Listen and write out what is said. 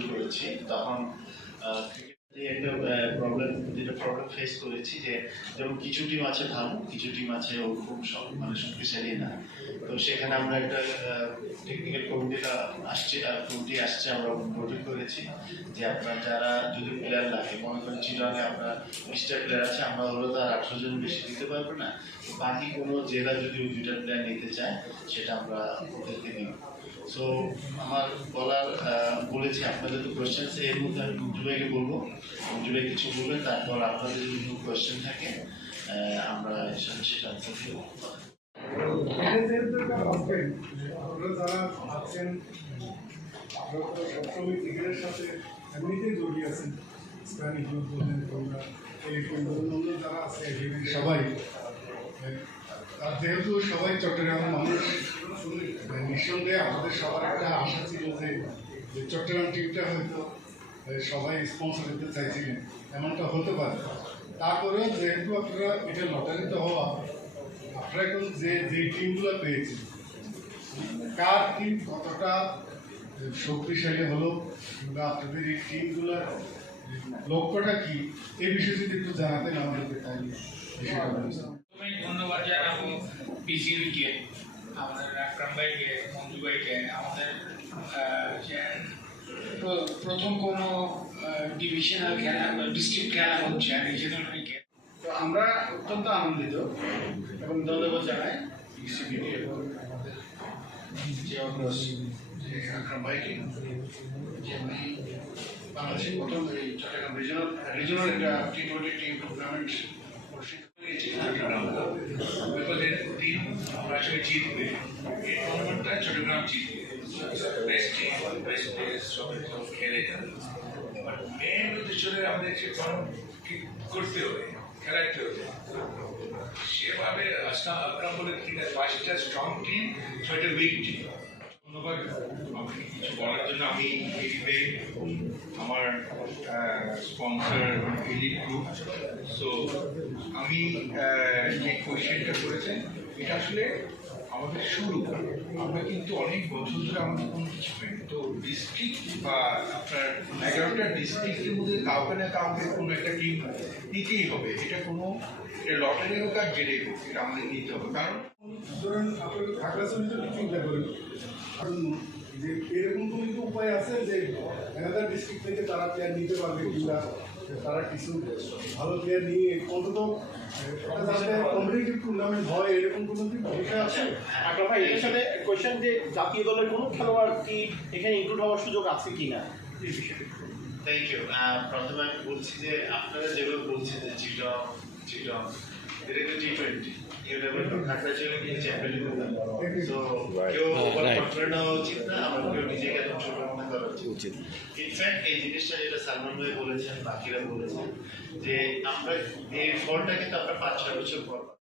শুরু করেছি। তখন একটা প্রবলেম যেটা প্রবলেম ফেস করেছি যে, যেমন কিছু টিম আছে ভালো, কিছু টিম আছে ওরকম সব মানে শক্তিশালী না। তো সেখানে আমরা একটা টেকনিক্যাল কমিটিটা আসছে কমিটি আসছে, আমরা গঠন করেছি যে আপনার যারা যদি প্লেয়ার লাগে, মনে করেন চিরাঙে আপনার বিশটা প্লেয়ার আছে, আমরা হলো তার আঠারো জন বেশি দিতে পারব না। বাকি কোনো জেলা যদি দুইটা প্লেয়ার নিতে চায়, সেটা আমরা ওদেরকে দিব সো আমার বলার বলেছি, আপনাদের তো কোয়েশ্চেন এর মধ্যে আমি মঞ্জু বলব। ভাই কিছু তারপর আপনাদের যদি কোয়েশ্চেন থাকে আমরা সেটা আনসার এমনিতেই জড়িয়ে আছেন আছে সবাই আর যেহেতু সবাই চট্টগ্রামের মানুষ নিঃসন্দেহে আমাদের সবার একটা আশা ছিল যে চট্টগ্রাম টিমটা হয়তো সবাই স্পন্সর দিতে চাইছিলেন। এমনটা হতে পারে। তারপরেও যেহেতু আপনারা এটা লটারিতে হওয়া, আপনারা এখন যে যে টিমগুলো পেয়েছেন, কার টিম কতটা শক্তিশালী হলো, কিংবা আপনাদের এই টিমগুলোর লক্ষ্যটা কি এই বিষয়ে যদি একটু জানাতেন আমাদেরকে তাই ধন্যবাদ জানাব পিসিবিকে আমাদের আকরাম ভাইকে, মঞ্জু ভাইকে, আমাদের প্রথম কোনো ডিভিশনাল খেলা বা ডিস্ট্রিক্ট খেলা হচ্ছে আর রিজনাল ক্রিকেট তো আমরা অত্যন্ত আনন্দিত এবং ধন্যবাদ জানাই পিসিবিকে এবং আমাদের যে অগ্রস যে আকরাম ভাইকে যে উনি বাংলাদেশের প্রথম এই চট্টগ্রাম রিজনাল রিজনাল একটা টি টোয়েন্টি টিম টুর্নামেন্ট বিপদের দিন আমরা আসলে জিতবে। এই টুর্নামেন্টটা চট্টগ্রাম জিতবে। মেন উদ্দেশ্যটা আমাদের সে করতে হবে খেলাতে হবে সেভাবে আজকাল বলে ঠিক আছে পাঁচটা স্ট্রং টিম ছয়টা উইক টিম ধন্যবাদ আমাকে কিছু বলার জন্য আমি এটিতে আমার স্পন্সর এলিট গ্রুপ সো আমি যে কোয়েশ্চেনটা করেছেন এটা আসলে আমাদের শুরু। আমরা কিন্তু অনেক বছর ধরে আমাদের কোনো কিছু হয়নি তো ডিস্ট্রিক্ট বা আপনার এগারোটা ডিস্ট্রিক্টের মধ্যে কাউকে না কাউকে কোনো একটা টিম নিতেই হবে। এটা কোনো লটারি হোক আর জেলে হোক, এটা আমাদের নিতে হবে। কারণ ধরেন খাগড়াছড়িতে একটু চিন্তা কারণ যে এরকম কোনো উপায় আছে যে এনাদার ডিস্ট্রিক্ট থেকে তারা প্লেয়ার নিতে পারবে কিংবা তারা কিছু ভালো প্লেয়ার নিয়ে অন্তত কম্পিটিটিভ টুর্নামেন্ট হয় এরকম কোনো কি বিষয় আছে? ভাই এর সাথে কোয়েশ্চেন যে জাতীয় দলের কোনো খেলোয়াড় কি এখানে ইনক্লুড হওয়ার সুযোগ আছে কিনা? এই বিষয়ে থ্যাংক ইউ প্রথমে আমি বলছি যে আপনারা যেভাবে বলছেন যে চিটং চিটং এটা কিন্তু টি টোয়েন্টি মনে যে আমরা এই ফলটা কিন্তু আমরা পাঁচ ছয় বছর পর।